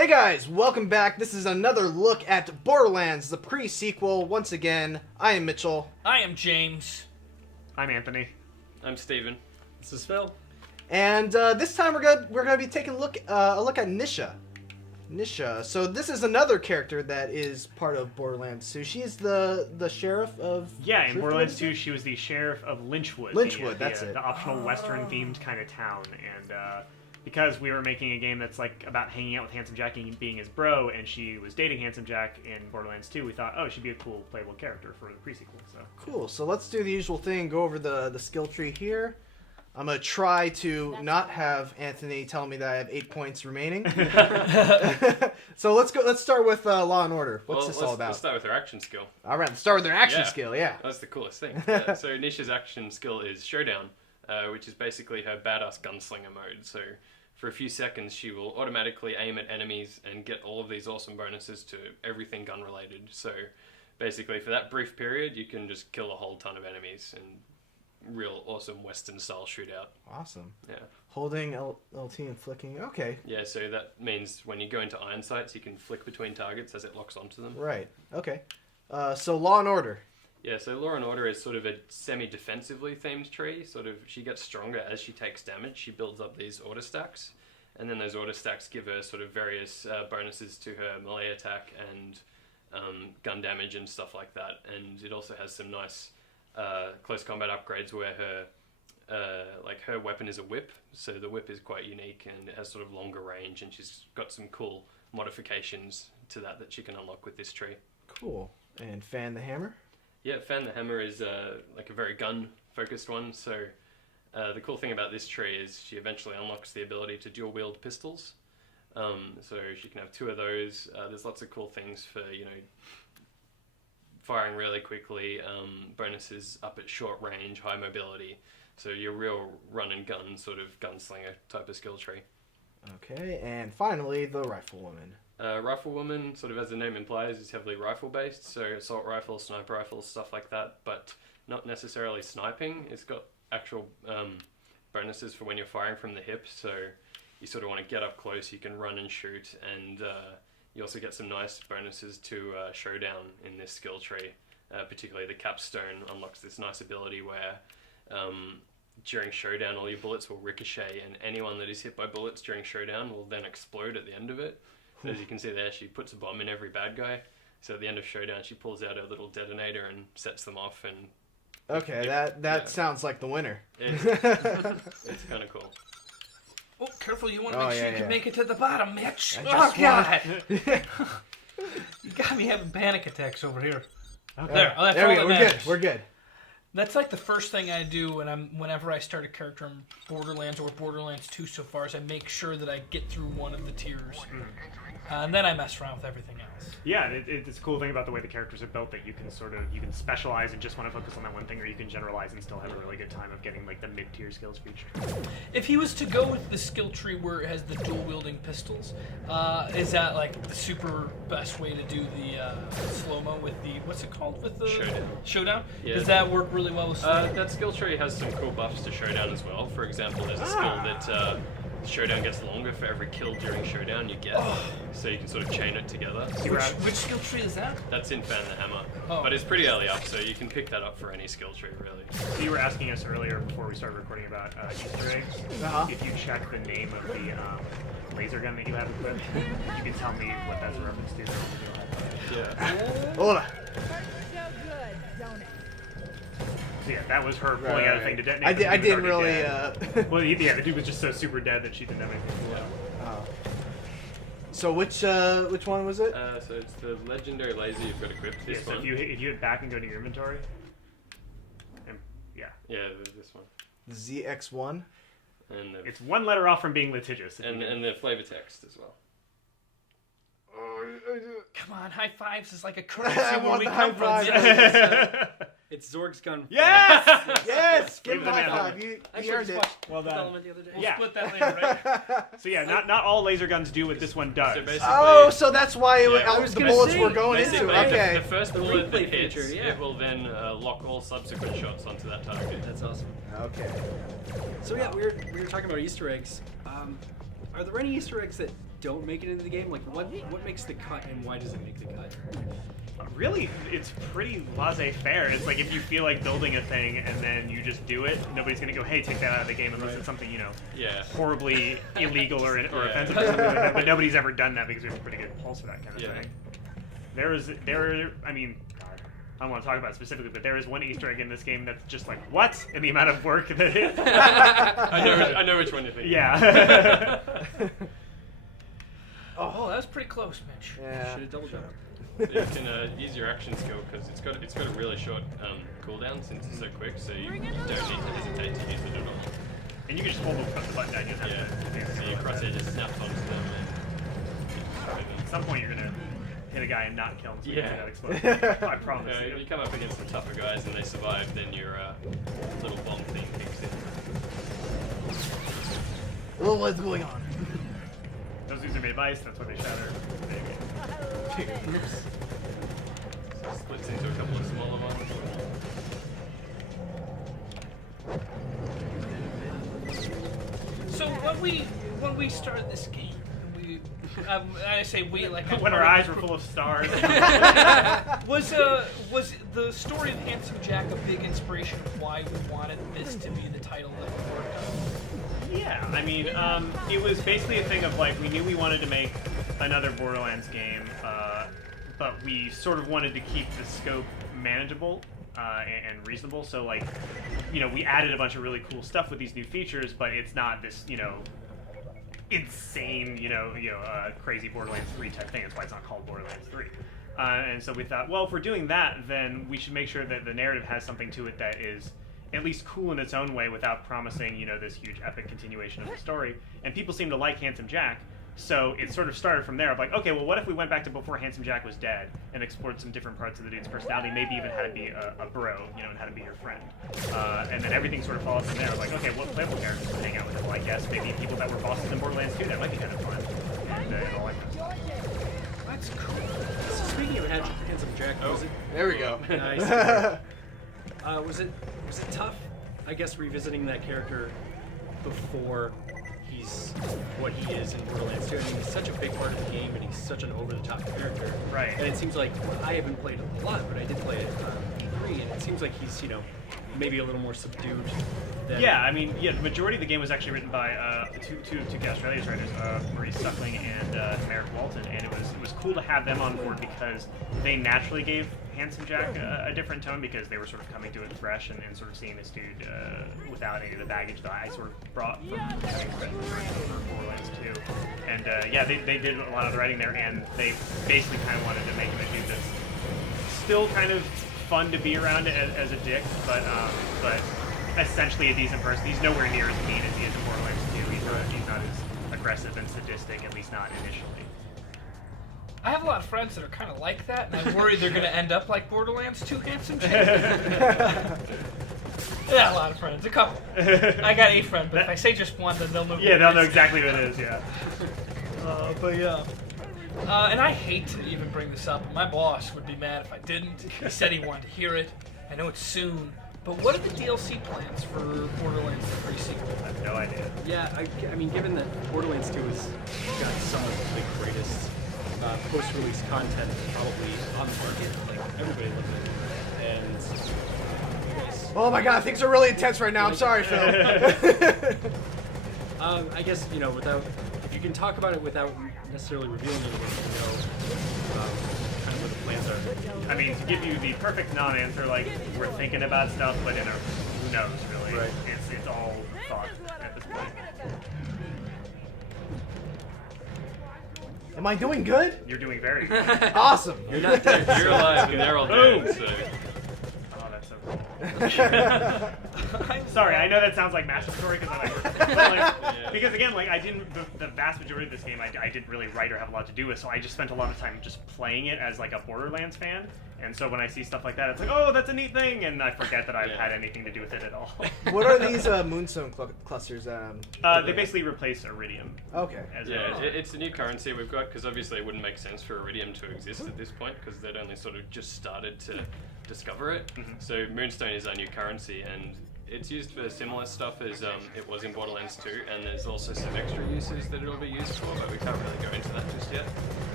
Hey guys, welcome back. This is another look at Borderlands The Presequel. Once again, I am Mitchell. I am James. I'm Anthony. I'm Steven. This is Phil. And this time we're gonna be taking a look at Nisha. Nisha. So this is another character that is part of Borderlands 2. She's the sheriff of... Yeah, in Borderlands 2, she was the sheriff of Lynchwood. Lynchwood, that's it. The optional Western-themed kind of town. And because we were making a game that's like about hanging out with Handsome Jack and being his bro, and she was dating Handsome Jack in Borderlands 2, we thought, oh, she'd be a cool playable character for the pre-sequel. So. Cool. So let's do the usual thing, go over the skill tree here. I'm going to try to not have Anthony tell me that I have 8 points remaining. So let's start with Law and Order. What's this all about? Let's start with her action skill. All right, let's start with their action skill, yeah. That's the coolest thing. So Nisha's action skill is Showdown, which is basically her badass gunslinger mode. So for a few seconds, she will automatically aim at enemies and get all of these awesome bonuses to everything gun related. So basically for that brief period, you can just kill a whole ton of enemies and real awesome Western style shootout. Awesome. Yeah. Holding LT and flicking. Okay. Yeah, so that means when you go into iron sights, you can flick between targets as it locks onto them. Right. Okay. So Law and Order. Yeah, so Law and Order is sort of a semi-defensively themed tree. Sort of, she gets stronger as she takes damage. She builds up these order stacks, and then those order stacks give her sort of various bonuses to her melee attack and gun damage and stuff like that. And it also has some nice close combat upgrades where her weapon is a whip, so the whip is quite unique and it has sort of longer range, and she's got some cool modifications to that she can unlock with this tree. Cool. And Fan the Hammer? Yeah, Fan the Hammer is like a very gun-focused one, so the cool thing about this tree is she eventually unlocks the ability to dual-wield pistols, so she can have 2 of those. There's lots of cool things for, firing really quickly, bonuses up at short range, high mobility, so your real run-and-gun sort of gunslinger type of skill tree. Okay, and finally, the Riflewoman. Riflewoman, sort of as the name implies, is heavily rifle-based, so assault rifles, sniper rifles, stuff like that, but not necessarily sniping. It's got actual bonuses for when you're firing from the hip, so you sort of want to get up close, you can run and shoot, and you also get some nice bonuses to Showdown in this skill tree. Particularly the Capstone unlocks this nice ability where during Showdown all your bullets will ricochet, and anyone that is hit by bullets during Showdown will then explode at the end of it. So as you can see there, she puts a bomb in every bad guy. So at the end of Showdown, she pulls out her little detonator and sets them off. And okay, that sounds like the winner. It's kind of cool. Oh, careful, you want to make sure you can make it to the bottom, Mitch. Oh, God. You got me having panic attacks over here. Okay. There we go. We're good. That's like the first thing I do whenever I start a character in Borderlands or Borderlands 2 so far is I make sure that I get through one of the tiers. And then I mess around with everything else. Yeah, it's a cool thing about the way the characters are built that you can specialize and just want to focus on that one thing, or you can generalize and still have a really good time of getting like the mid-tier skills for each tree. If he was to go with the skill tree where it has the dual-wielding pistols, is that like the super best way to do the slow-mo with the, what's it called? With the Showdown? Yeah. Does that work really well with slow-mo? That skill tree has some cool buffs to Showdown as well. For example, there's a skill that Showdown gets longer for every kill during Showdown you get, so you can sort of chain it together. Which skill tree is that? That's in Fan the Hammer, but it's pretty early up, so you can pick that up for any skill tree, really. So you were asking us earlier before we started recording about Easter eggs. If you check the name of the laser gun that you have equipped, you can tell me what that's a reference to. Yeah. Hola. So yeah, that was her pulling out a thing to detonate. I didn't really. Well, yeah, the dude was just so super dead that she didn't have anything to pull out. So which one was it? So it's the legendary laser you've got equipped. This so one. if you hit back and go to your inventory, and yeah, this one. ZX1. And it's one letter off from being litigious. And the flavor text as well. Come on, high fives is like a currency I where want we the come high from. fives. It's Zorg's gun. Yes! Yes! Give him a Give high them five. that. You Actually, earned just it. watched Well done. Development the other day. We'll Yeah. split that later, right? So yeah, not all laser guns do what this one does. So basically, Oh, so that's why I the bullets were going into. basically, Okay. the first bullet that replay hits, feature, yeah. it will then lock all subsequent shots onto that target. That's awesome. Okay. So yeah, we were talking about Easter eggs. Are there any Easter eggs that don't make it into the game? Like, what makes the cut, and why does it make the cut? Really, it's pretty laissez-faire. It's like if you feel like building a thing and then you just do it, nobody's gonna go, hey, take that out of the game unless it's something, horribly illegal or offensive or something like that. But nobody's ever done that because there's a pretty good pulse for that kind of thing. I mean, God, I don't want to talk about it specifically, but there is one Easter egg in this game that's just like, what? And the amount of work that it is. I know which one you're thinking. Yeah. Oh, that was pretty close, Mitch. Yeah. Should have double jumped. You can use your action skill because it's got a really short cooldown since it's so quick, so you don't need to hesitate to use it at all. And you can just hold the button down. You don't have to. So your crosshair just snaps onto them. At some point, you're gonna hit a guy and not kill him. So Yeah. that explode. I promise. If you come up against some tougher guys and they survive, then your little bomb thing kicks in. Oh, what's going on? Those dudes are made of ice. That's why they shatter. Oops. Splits into a couple of smaller ones. So when we started this game, I say we like When our eyes were full of stars. was the story of Handsome Jack a big inspiration of why we wanted this to be the title that we worked on? Yeah, I mean, it was basically a thing of like we knew we wanted to make another Borderlands game, but we sort of wanted to keep the scope manageable and reasonable. So like, we added a bunch of really cool stuff with these new features, but it's not this, insane, crazy Borderlands 3 type thing. That's why it's not called Borderlands 3. And so we thought, well, if we're doing that, then we should make sure that the narrative has something to it that is at least cool in its own way without promising, this huge epic continuation of the story. And people seem to like Handsome Jack, so it sort of started from there of like, okay, well, what if we went back to before Handsome Jack was dead and explored some different parts of the dude's personality, maybe even how to be a bro, and how to be your friend. And then everything sort of followed from there. Like, okay, what playable characters can hang out with him? Well, I guess maybe people that were bosses in Borderlands 2, that might be kind of fun. And all that kind of stuff. That's cool. So speaking of Handsome Jack, was it? There we go. Nice. Was it tough? I guess revisiting that character before he's what he is in Borderlands 2. I mean, he's such a big part of the game, and he's such an over-the-top character. Right. And it seems like I haven't played it a lot, but I did play it E3, and it seems like he's maybe a little more subdued. Than The majority of the game was actually written by two Australian writers, Maurice Suckling and Merrick Walton, and it was cool to have them on board because they naturally gave Handsome Jack a different tone because they were sort of coming to it fresh and sort of seeing this dude without any of the baggage that I sort of brought from having read Borderlands 2. And they did a lot of the writing there, and they basically kind of wanted to make him a dude that's still kind of fun to be around as a dick, but essentially a decent person. He's nowhere near as mean as he is in Borderlands 2. He's not as aggressive and sadistic, at least not initially. I have a lot of friends that are kind of like that, and I'm worried they're going to end up like Borderlands 2 Handsome Jack. Yeah, a lot of friends. A couple. I got a friend, but if I say just one, then they'll know. Yeah, they'll know exactly what it is. Yeah. But yeah. And I hate to even bring this up. My boss would be mad if I didn't. He said he wanted to hear it. I know it's soon. But what are the DLC plans for Borderlands The Presequel? I have no idea. Yeah, I mean, given that Borderlands 2 has got some of the greatest post-release content probably on the market, like everybody loves it, and Oh my god, things are really intense right now. I'm sorry, Phil. I guess if you can talk about it without necessarily revealing anything, kind of what the plans are. I mean, to give you the perfect non-answer, like we're thinking about stuff, but who knows really? Right. It's all thought at this point. Am I doing good? You're doing very good. Awesome. You're not dead. You're alive and they're all dead, so... Oh, that's so cool. Sorry, I know that sounds like masturbatory because again, like I didn't the vast majority of this game I didn't really write or have a lot to do with, so I just spent a lot of time just playing it as like a Borderlands fan. And so when I see stuff like that, it's like, oh, that's a neat thing, and I forget that I've had anything to do with it at all. What are these Moonstone Clusters? They basically replace Iridium. Okay. It's a new currency we've got because obviously it wouldn't make sense for Iridium to exist at this point because they'd only sort of just started to discover it. Mhm. So Moonstone is our new currency, and it's used for similar stuff as it was in Borderlands 2, and there's also some extra uses that it'll be used for, but we can't really go into that just yet.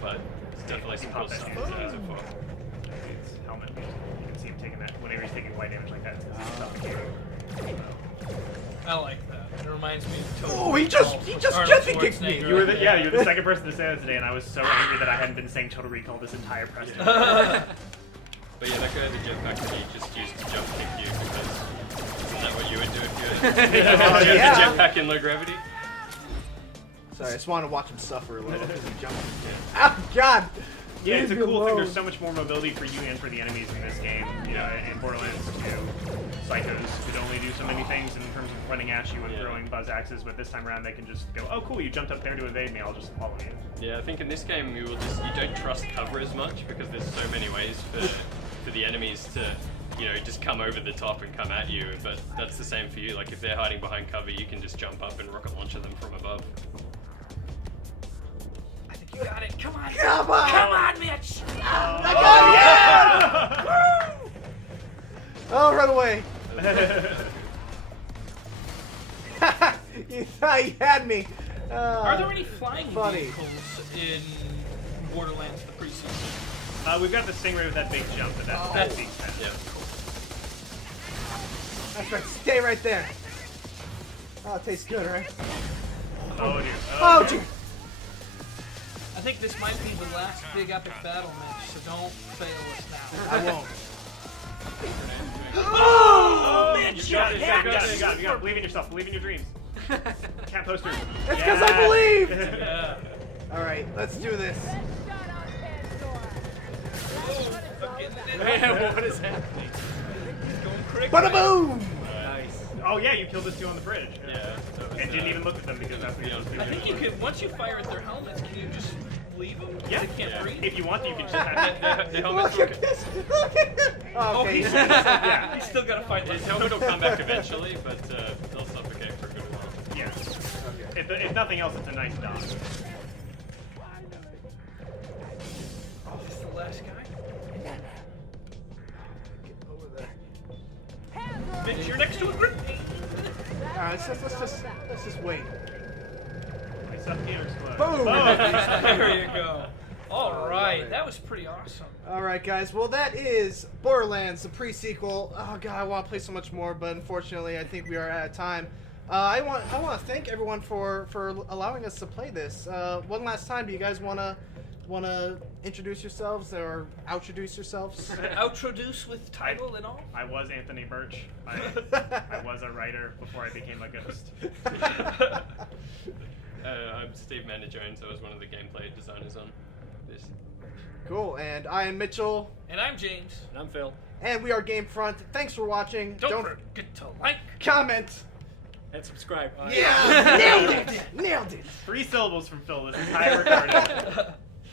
But it's definitely some cool stuff to use it for. His helmet. You can see him taking that whenever he's taking white damage like that. I like that. It reminds me of Total Oh, he just Arnold jumpy kicked me. Schwarzenegger. You were the second person to say that today, and I was so angry that I hadn't been saying Total Recall this entire press. But yeah, that guy had the jetpack that he just used to jump kick you, because isn't that what you would do if you had Yeah. a jetpack in low gravity? Sorry, I just want to watch him suffer a little because he jumped. Ah, God! Yeah, it's a Leave me cool thing. alone. There's so much more mobility for you and for the enemies in this game. You know, in Borderlands 2, psychos could only do so many things in terms of running at you and throwing buzz axes, but this time around they can just go, oh cool, you jumped up there to evade me, I'll just follow you. Yeah, I think in this game you don't trust cover as much because there's so many ways for the enemies to, you know, just come over the top and come at you. But that's the same for you. Like if they're hiding behind cover, you can just jump up and rocket launcher them from above. I think you got it. Come on. Come on! Come on, Mitch. I got it! Woo! Oh, run away! You thought you had me. Are there any flying funny. vehicles in Borderlands The Presequel? We've got the Stingray with that big jump, but that's big set. Yeah. That's right. Stay right there. Oh, it tastes good, right? Oh dear. Oh, gee. I think this might be the last big epic battle match, so don't fail us now. I won't. Oh, Mitch, You got it, you got it, you got it, you got it. Believe in yourself, believe in your dreams. Cat poster. It's because I believe! Yeah. Alright, let's do this. Man, what is happening? He's going quick. Bada boom! Nice. Oh yeah, you killed those two on the bridge. Yeah. That was, And didn't even look at them because that's what you're supposed I to think do. you could, once you fire at their helmets, can you just leave them? Yeah. They can't breathe? If you want to, you can just have the helmet's Look at this! Look at this! Oh, Oh, okay. he's, Yeah. he's still got to fight His like helmet will come back eventually, but they'll suffocate for a good while. Yeah. If nothing else, it's a nice dodge. Oh, is this the last guy? Over there. Mitch, you're next to a grip. Alright, let's just wait. Nice up here, explode. Boom! There you go. All right, that was pretty awesome. Alright, guys, well, that is Borderlands, the pre-sequel. Oh, God, I want to play so much more, but unfortunately, I think we are out of time. I want to thank everyone for allowing us to play this. One last time, do you guys want to introduce yourselves or outroduce yourselves? Outroduce with title and all? I was Anthony Burch. I was a writer before I became a ghost. I'm Steve Mander-Jones. I was one of the gameplay designers on this. Cool, and I am Mitchell, And I'm James. And I'm Phil. and we are GameFront. Thanks for watching. Don't forget to like. comment. And subscribe. Yeah, nailed it! Nailed it! 3 syllables from Phil this entire recording.